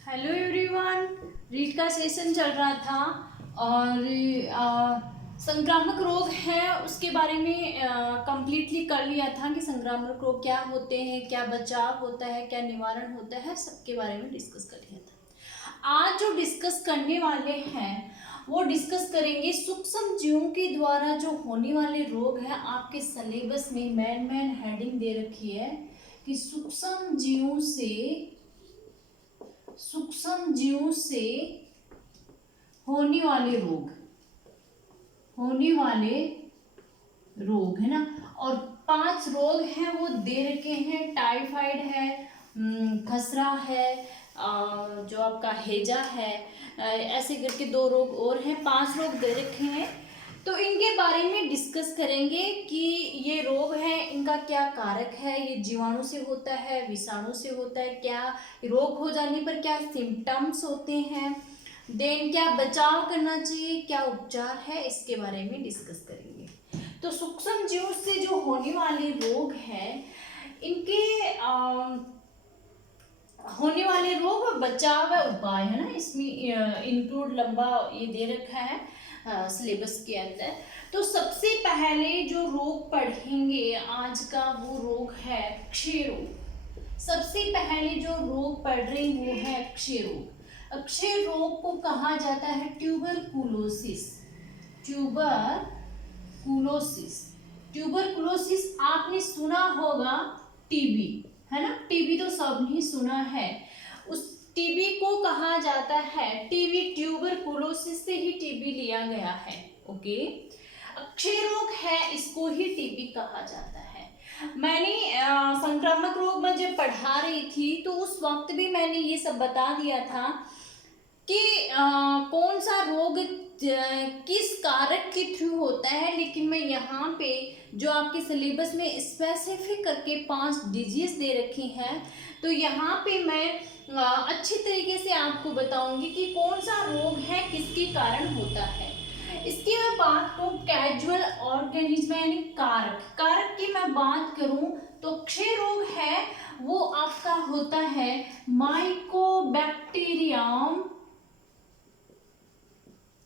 Hello everyone. Read का session चल रहा था और संक्रामक रोग है उसके बारे में कंप्लीटली कर लिया था कि संक्रामक रोग क्या होते हैं, क्या बचाव होता है, क्या निवारण होता है, सबके बारे में डिस्कस कर लिया था। आज जो डिस्कस करने वाले हैं वो डिस्कस करेंगे सूक्ष्म जीवों के द्वारा जो होने वाले रोग हैं। आपके सिलेबस में मेन हेडिंग दे रखी है कि सूक्ष्म जीवों से होने वाले रोग है ना। और 5 रोग हैं वो दे रखे हैं। टाइफाइड है, खसरा है, जो आपका हैजा है, ऐसे करके 2 रोग और हैं। 5 रोग दे रखे हैं तो इनके बारे में डिस्कस करेंगे कि ये रोग है, इनका क्या कारक है, ये जीवाणु से होता है, विषाणु से होता है, क्या रोग हो जाने पर क्या सिम्टम्स होते हैं, देन क्या बचाव करना चाहिए, क्या उपचार है, इसके बारे में डिस्कस करेंगे। तो सूक्ष्म जीव से जो होने वाले रोग हैं इनके होने वाले रोग और बचाव उपाय है ना, इसमें इंक्लूड लंबा ये दे रखा है सिलेबस के अंदर। तो सबसे पहले जो रोग पढ़ेंगे आज का वो रोग है क्षय रोग। सबसे पहले जो रोग पढ़ रहे वो है क्षय रोग। अक्षय रोग को कहा जाता है ट्यूबरकुलोसिस। ट्यूबरकुलोसिस आपने सुना होगा टीबी, है ना। टीबी तो सबने सुना है। उस टीबी को कहा जाता है टीबी, ट्यूबरकुलोसिस से ही टीबी लिया गया है। ओके, अक्षय रोग है, इसको ही टीबी कहा जाता है। मैंने संक्रामक रोग में जब पढ़ा रही थी तो उस वक्त भी मैंने ये सब बता दिया था कि कौन सा रोग किस कारक के थ्रू होता है। लेकिन मैं यहाँ पे जो आपके सिलेबस में स्पेसिफिक करके 5 डिजीज दे रखी हैं तो यहाँ पे मैं अच्छी तरीके से आपको बताऊंगी कि कौन सा रोग है किसके कारण होता है। इसकी मैं बात करूँ कैजुअल ऑर्गेनिज्म यानी कारक की मैं बात करूँ तो क्षय रोग है वो आपका होता है माइकोबैक्टीरियम।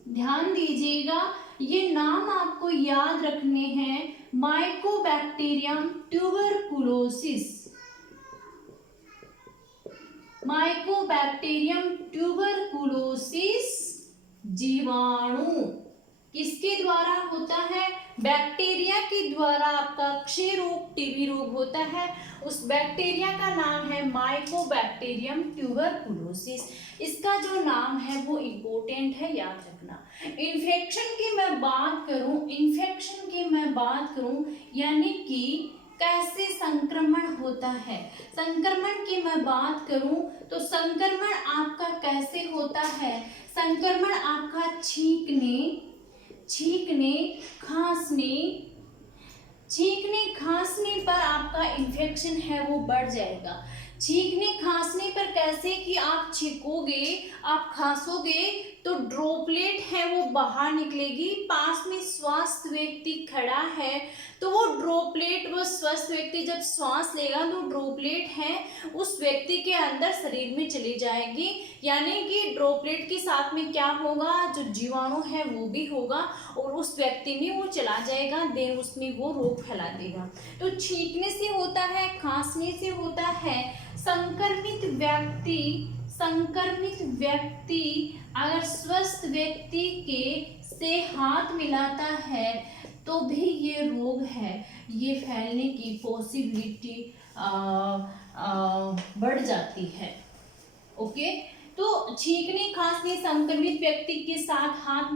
ध्यान दीजिएगा, ये नाम आपको याद रखने हैं। माइकोबैक्टीरियम ट्यूबरकुलोसिस, माइकोबैक्टीरियम ट्यूबरकुलोसिस जीवाणु किसके द्वारा होता है? बैक्टीरिया के द्वारा आपका क्षय रोग टीबी रोग होता है। उस बैक्टीरिया का नाम है माइकोबैक्टीरियम ट्यूबरकुलोसिस। इसका जो नाम है वो इम्पोर्टेंट है, याद रखना। इन्फेक्शन की मैं बात करूं यानी कि कैसे संक्रमण होता है। संक्रमण की मैं बात करूं तो संक्रमण आपका कैसे होता है? संक्रमण आपका छींकने खांसने पर आपका इन्फेक्शन है वो बढ़ जाएगा। छींकने खांसने पर कैसे कि आप छींकोगे, आप खांसोगे तो ड्रॉपलेट है वो बाहर निकलेगी। पास में स्वस्थ व्यक्ति खड़ा है तो वो ड्रॉपलेट, वो स्वस्थ व्यक्ति जब श्वास लेगा तो ड्रॉपलेट है उस व्यक्ति के अंदर शरीर में चली जाएगी। यानी कि ड्रॉपलेट के साथ में क्या होगा, जो जीवाणु है वो भी होगा और उस व्यक्ति में वो चला जाएगा, देन उसमें वो रोग फैला देगा। तो छींकने से होता है, खांसने से होता है। संक्रमित व्यक्ति अगर स्वस्थ व्यक्ति के से हाथ मिलाता है तो भी ये रोग है, ये फैलने की पॉसिबिलिटी बढ़ जाती है। ओके, तो छींकने खांसने संक्रमित व्यक्ति के साथ हाथ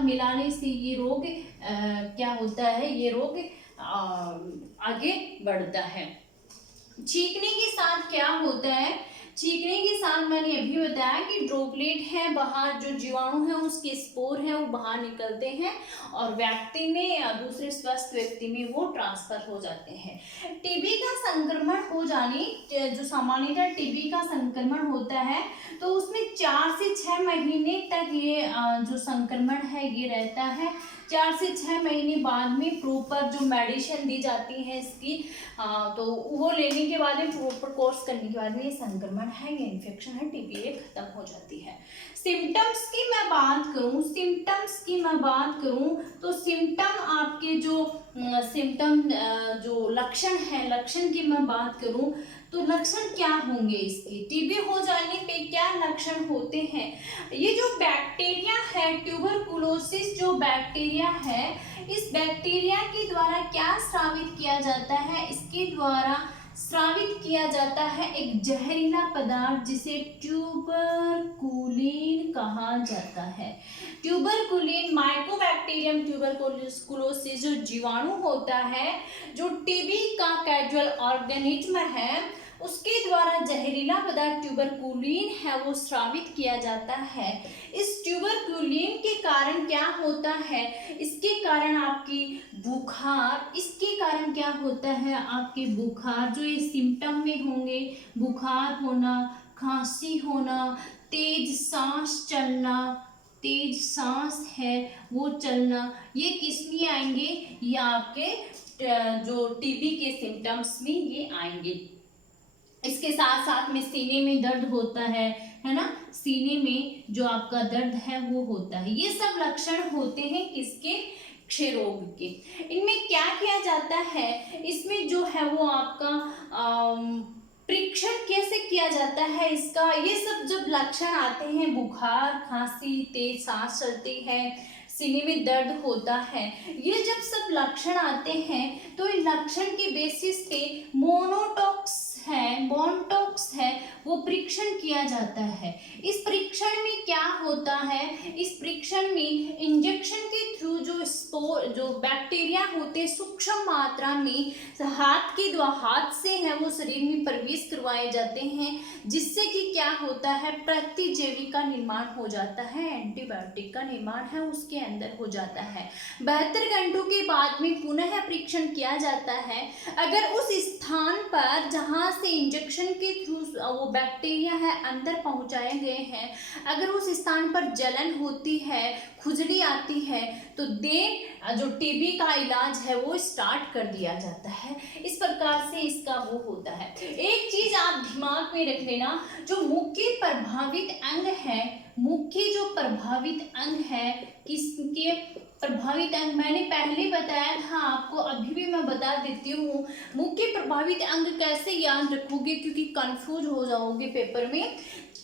मिलाने से ये रोग क्या होता है, ये रोग आगे बढ़ता है। छींकने के साथ क्या होता है? छींकने के साथ मैंने अभी बताया कि ड्रॉपलेट है बाहर, जो जीवाणु है उसके स्पोर है वो बाहर निकलते हैं और व्यक्ति में या दूसरे स्वस्थ व्यक्ति में वो ट्रांसफर हो जाते हैं। टीबी का संक्रमण हो जाने, जो सामान्यतः टीबी का संक्रमण होता है तो उसमें 4 से 6 महीने तक ये जो संक्रमण है ये रहता है। 4 से 6 महीने बाद में प्रॉपर जो मेडिसिन दी जाती है इसकी, तो वो लेने के बाद में प्रॉपर कोर्स करने के बाद में ये संक्रमण है, ये इन्फेक्शन है, टीबी ये खत्म हो जाती है। सिम्टम्स की मैं बात करूं तो सिम्टम आपके जो सिम्टम जो लक्षण है, लक्षण की मैं बात करूं तो लक्षण क्या होंगे इसके, टीबी हो जाने पे क्या लक्षण होते हैं। ये जो बैक्टीरिया है, ट्यूबरकुलोसिस जो बैक्टीरिया है, इस बैक्टीरिया के द्वारा क्या स्रावित किया जाता है, इसके द्वारा स्रावित किया जाता है एक जहरीला पदार्थ जिसे ट्यूबरकुलिन कहा जाता है। ट्यूबरकुलिन माइकोबैक्टीरियम ट्यूबरकुलोसिस जो जीवाणु होता है, जो टीबी का कैजुअल ऑर्गेनिज्म है, उसके द्वारा जहरीला पदार्थ ट्यूबरकुलिन है वो स्रावित किया जाता है। इस ट्यूबरकुलिन के कारण क्या होता है, इसके कारण आपकी बुखार, इसके कारण क्या होता है आपके बुखार, जो ये सिम्टम में होंगे, बुखार होना, खांसी होना, तेज सांस चलना, तेज सांस है वो चलना, ये किस में आएंगे, ये आपके जो टीबी के सिम्टम्स में ये आएंगे। इसके साथ साथ में सीने में दर्द होता है ना, सीने में जो आपका दर्द है वो होता है। ये सब लक्षण होते हैं किसके, क्षय रोग के। इनमें क्या किया जाता है, इसमें जो है वो आपका परीक्षण कैसे किया जाता है इसका, ये सब जब लक्षण आते हैं, बुखार, खांसी, तेज सांस चलती है, सीने में दर्द होता है, ये जब सब लक्षण आते हैं तो इन लक्षण के बेसिस पे मोनोटॉक्स है वो परीक्षण किया जाता है। इस परीक्षण में क्या होता है, इस परीक्षण में इंजेक्शन के थ्रू जो बैक्टीरिया होते सूक्ष्म मात्रा में हाथ से है वो शरीर में प्रवेश करवाए जाते हैं, जिससे कि क्या होता है, प्रतिजैवी का निर्माण हो जाता है, एंटीबायोटिक का निर्माण है उसके अंदर हो जाता है। 72 घंटों के बाद में पुनः परीक्षण किया जाता है। अगर उस स्थान पर जहां से इंजेक्शन के थ्रू वो बैक्टीरिया है अंदर पहुंचाए गए हैं, अगर उस स्थान पर जलन होती है, खुजली आती है, तो देन जो टीबी का इलाज है वो स्टार्ट कर दिया जाता है। इस प्रकार से इसका वो होता है। एक चीज आप दिमाग में रख लेना, जो मुख्य प्रभावित अंग है, मुख्य जो प्रभावित अंग है, किसके प्रभावित अंग मैंने पहले बताया था आपको, अभी भी मैं बता देती हूँ। मुख्य प्रभावित अंग कैसे याद रखोगे, क्योंकि कंफ्यूज हो जाओगे पेपर में।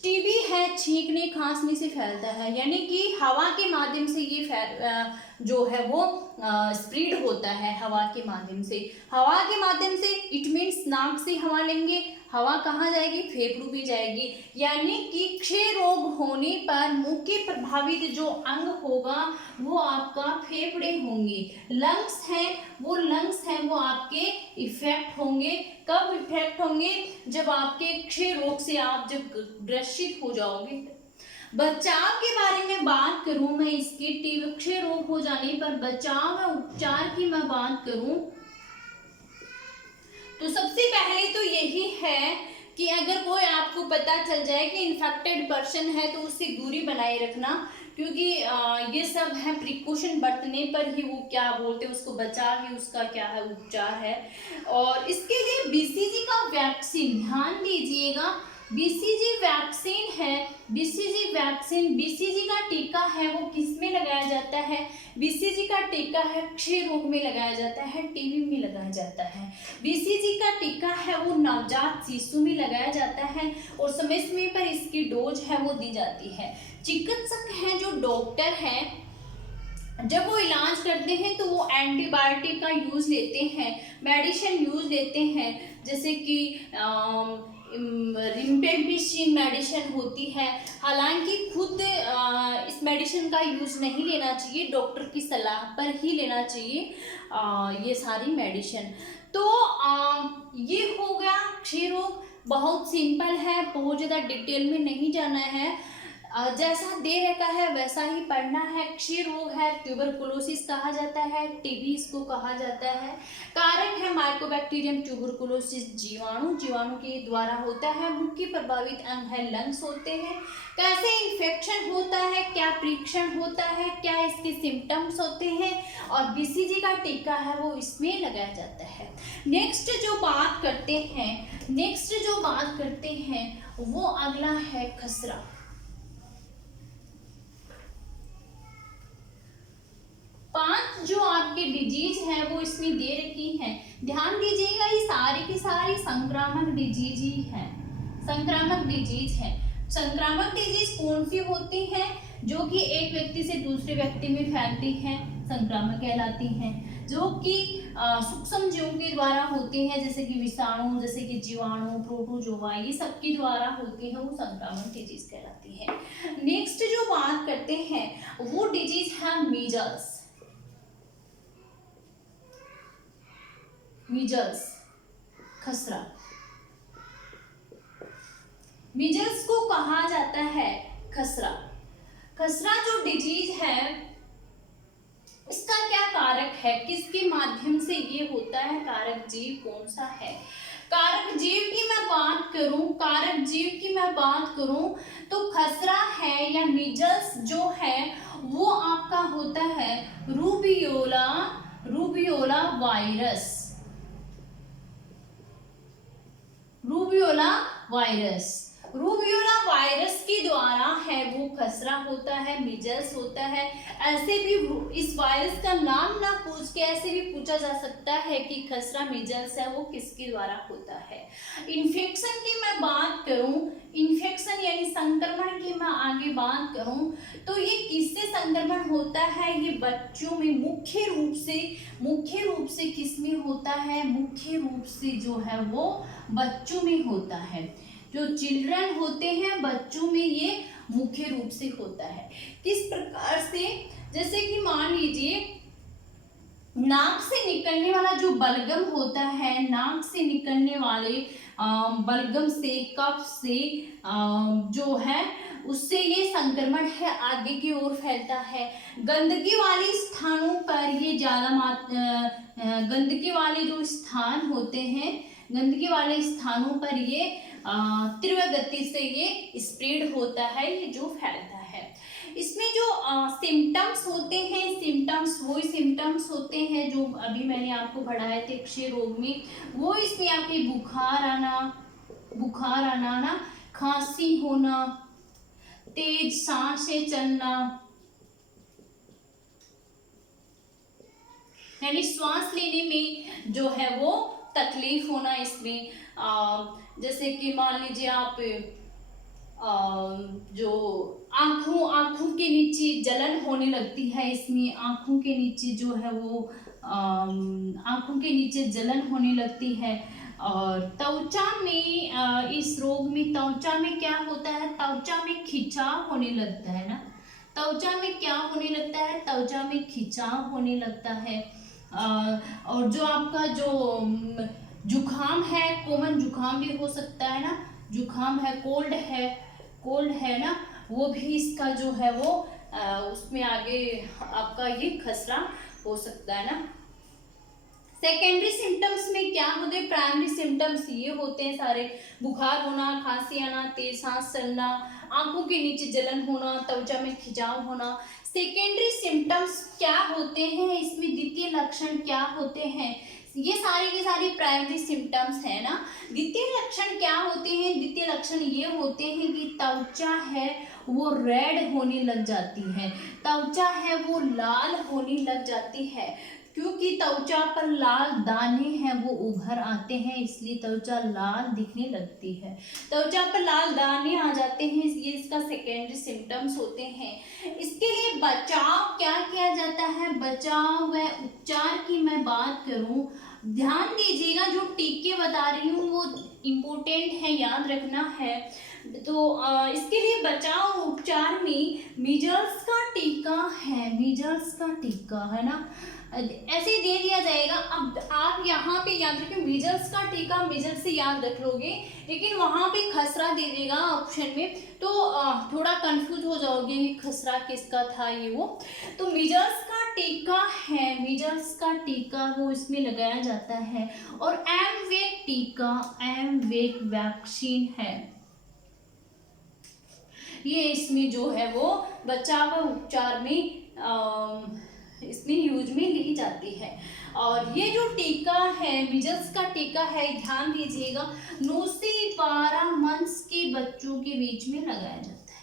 टीबी है छींकने खांसने से फैलता है, यानी कि हवा के माध्यम से ये जो है वो स्प्रेड होता है हवा के माध्यम से। हवा के माध्यम से इट मीन्स नाक से हवा लेंगे, हवा कहाँ जाएगी, फेफड़ों में जाएगी। यानी कि क्षय रोग होने पर मुख्य प्रभावित जो अंग होगा वो आपका फेफड़े होंगे। लंग्स हैं वो आपके इफेक्ट होंगे। कब इफेक्ट होंगे, जब आपके क्षय रोग से आप जब ग्रसित हो जाओगे। बचाव के बारे में बात करूं मैं, इसके क्षय रोग हो जाने पर बचाव और उपचार की मैं बात करूं तो सबसे पहले तो यही है कि अगर कोई आपको पता चल जाए कि इन्फेक्टेड पर्सन है तो उससे दूरी बनाए रखना, क्योंकि ये सब है प्रिकॉशन बरतने पर ही वो क्या बोलते हैं उसको बचाव ही उसका क्या है उपचार है। और इसके लिए बीसीजी का वैक्सीन ध्यान दीजिएगा, बीसीजी वैक्सीन है, बीसीजी का टीका है वो किस में लगाया जाता है, बीसीजी का टीका है क्षय रोग में लगाया जाता है, टीबी में लगाया जाता है। बीसीजी का टीका है वो नवजात शिशु में लगाया जाता है और समय समय पर इसकी डोज है वो दी जाती है। चिकित्सक हैं जो डॉक्टर हैं, जब वो इलाज करते हैं तो वो एंटीबायोटिक का यूज लेते हैं, मेडिसिन यूज लेते हैं, जैसे कि रिम्पेम्पिसिन मेडिसिन होती है। हालांकि खुद इस मेडिसिन का यूज नहीं लेना चाहिए, डॉक्टर की सलाह पर ही लेना चाहिए ये सारी मेडिसिन। तो ये हो गया क्षय रोग, बहुत सिंपल है, बहुत ज़्यादा डिटेल में नहीं जाना है। जैसा दे रखा है वैसा ही पढ़ना है। क्षय रोग है, ट्यूबरकुलोसिस कहा जाता है, टीबी इसको कहा जाता है। कारक है माइकोबैक्टीरियम ट्यूबरकुलोसिस, जीवाणु, जीवाणु के द्वारा होता है। मुख्य प्रभावित अंग है लंग्स होते हैं। कैसे इन्फेक्शन होता है, क्या परीक्षण होता है, क्या इसके सिम्टम्स होते हैं, और बीसीजी का टीका है वो इसमें लगाया जाता है। नेक्स्ट जो बात करते हैं वो अगला है खसरा। 5 जो आपके डिजीज है वो इसमें दे रखी हैं। ध्यान दीजिएगा, ये सारी की सारी संक्रामक डिजीज ही है। संक्रामक डिजीज कौन सी होती हैं? जो कि एक व्यक्ति से दूसरे व्यक्ति में फैलती हैं, संक्रामक कहलाती हैं। जो कि सूक्ष्म जीवों के द्वारा होती हैं, जैसे कि विषाणु, जैसे कि जीवाणु, प्रोटोजोआ, ये सब के द्वारा होती है, वो संक्रामक डिजीज कहलाती है। नेक्स्ट जो बात करते हैं वो डिजीज है मीजल्स, खसरा। मीजल्स को कहा जाता है खसरा। खसरा जो डिजीज है इसका क्या कारक है, किसके माध्यम से ये होता है, कारक जीव कौन सा है? कारक जीव की मैं बात करूं तो खसरा है या मीजल्स जो है वो आपका होता है रूबियोला वायरस के द्वारा है वो खसरा होता है, मिजल्स होता है। ऐसे भी इस वायरस का नाम ना पूछ के ऐसे भी पूछा जा सकता है कि खसरा मिजल्स है वो किसके द्वारा होता है। इन्फेक्शन की मैं बात करूं, इन्फेक्शन यानी संक्रमण की मैं आगे बात करूं तो ये किससे संक्रमण होता है? ये बच्चों में मुख्य रूप से किसमें होता है? मुख्य रूप से जो है वो बच्चों में होता है। जो चिल्ड्रन होते हैं बच्चों में ये मुख्य रूप से होता है। किस प्रकार से? जैसे कि मान लीजिए नाक से निकलने वाला जो बलगम होता है, नाक से निकलने वाले बलगम से, कफ से जो है उससे ये संक्रमण है आगे की ओर फैलता है। गंदगी वाले स्थानों पर ये गंदगी वाले जो स्थान होते हैं, गंदगी वाले स्थानों पर ये तीव्र गति से ये स्प्रेड होता है, ये जो फैलता है। इसमें जो सिम्टम्स होते हैं, वही सिम्टम्स होते हैं जो अभी मैंने आपको पढ़ाए थे क्षय रोग में। वो इसमें आपके बुखार आना ना, खांसी होना, तेज सांसें चलना, यानी श्वास लेने में जो है वो तकलीफ होना। इसमें जैसे कि मान लीजिए आप जो आंखों के नीचे जलन होने लगती है, इसमें आंखों के नीचे जो है वो आंखों के नीचे जलन होने लगती है। और त्वचा में इस रोग में त्वचा में क्या होता है? त्वचा में खिंचाव होने लगता है ना। त्वचा में क्या होने लगता है? त्वचा में खिंचाव होने लगता है। और जो आपका जो जुखाम है, कॉमन जुखाम भी हो सकता है ना, जुखाम है, कोल्ड है ना, वो भी इसका जो है वो उसमें आगे आपका ये खसरा हो सकता है ना। सेकेंडरी सिम्टम्स में क्या होते हैं? प्राइमरी सिम्टम्स ये होते हैं सारे, बुखार होना, खांसी आना, तेज सांस चलना, आंखों के नीचे जलन होना, त्वचा में खिंचाव होना। सेकेंडरी सिम्टम्स क्या होते हैं, इसमें द्वितीय लक्षण क्या होते हैं? ये सारी की सारी प्राइमरी सिम्टम्स है ना। द्वितीय लक्षण क्या होते हैं? द्वितीय लक्षण ये होते हैं कि त्वचा है वो रेड होने लग जाती है, त्वचा है वो लाल होने लग जाती है, क्योंकि त्वचा पर लाल दाने हैं वो उभर आते हैं, इसलिए त्वचा लाल दिखने लगती है। त्वचा पर लाल दाने आ जाते हैं, ये इसका सेकेंडरी सिम्टम्स होते हैं। इसके लिए बचाव क्या किया जाता है? बचाव व उपचार की मैं बात करूं, ध्यान दीजिएगा, जो टीके बता रही हूँ वो इम्पोर्टेंट है, याद रखना है। तो इसके लिए बचाव और उपचार में मीजल्स का टीका है ना। ऐसे ही दे दिया जाएगा। अब आप यहाँ पे याद रखें मीजल्स का टीका मीजल्स से याद रख लोगे, लेकिन वहाँ पे खसरा दे देगा ऑप्शन में, तो थोड़ा कंफ्यूज हो जाओगे कि खसरा किसका था ये वो। तो मीजल्स का टीका है, मीजल्स का टीका वो इसमें लगाया जाता है। और एमवेक टीका, एमवेक वैक्सीन है, ये इसमें जो है वो बचाव व उपचार में इसमें यूज में ली जाती है। और ये जो टीका है मीजल्स का टीका है, ध्यान दीजिएगा, 9 से 12 मंथ्स के बच्चों के बीच में लगाया जाता है।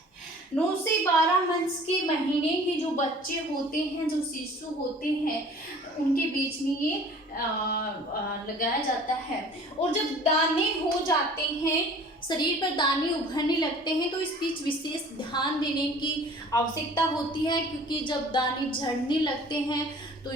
9 से 12 मंथ्स के महीने के जो बच्चे होते हैं, जो शिशु होते हैं, उनके बीच में ये लगाया जाता है। और जब दाने हो जाते हैं, शरीर पर दाने उभरने लगते हैं, तो इस बीच विशेष ध्यान देने की आवश्यकता होती है, क्योंकि जब दाने झड़ने लगते हैं तो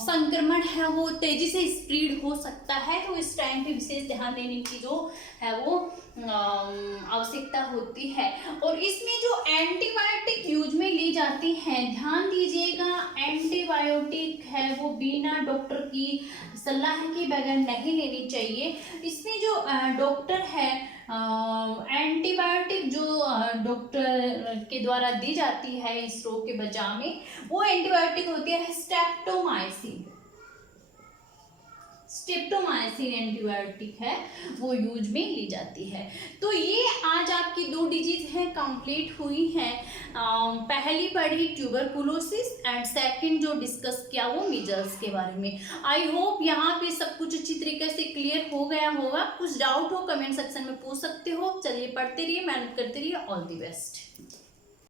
संक्रमण है वो तेजी से स्प्रेड हो सकता है। तो इस टाइम पे विशेष ध्यान देने की जो है वो आवश्यकता होती है। और इसमें जो एंटीबायोटिक यूज में ली जाती है, ध्यान दीजिएगा, एंटीबायोटिक है वो बिना डॉक्टर की सलाह के बगैर नहीं लेनी चाहिए। इसमें जो डॉक्टर है, एंटीबायोटिक जो डॉक्टर के द्वारा दी जाती है इस रोग के बचाव में, वो एंटीबायोटिक होती है स्ट्रेप्टोमाइसिन। स्ट्रेप्टोमाइसिन एंटीबायोटिक है, वो यूज में ली जाती है। तो ये आज आपकी 2 डिजीज हैं कंप्लीट हुई हैं। पहली पढ़ी ट्यूबरकुलोसिस एंड सेकंड जो डिस्कस किया वो मीजल्स के बारे में। आई होप यहाँ पे सब कुछ अच्छी तरीके से क्लियर हो गया होगा। कुछ डाउट हो कमेंट सेक्शन में पूछ सकते हो। चलिए पढ़ते रहिए, मेहनत करते रहिए। All the best.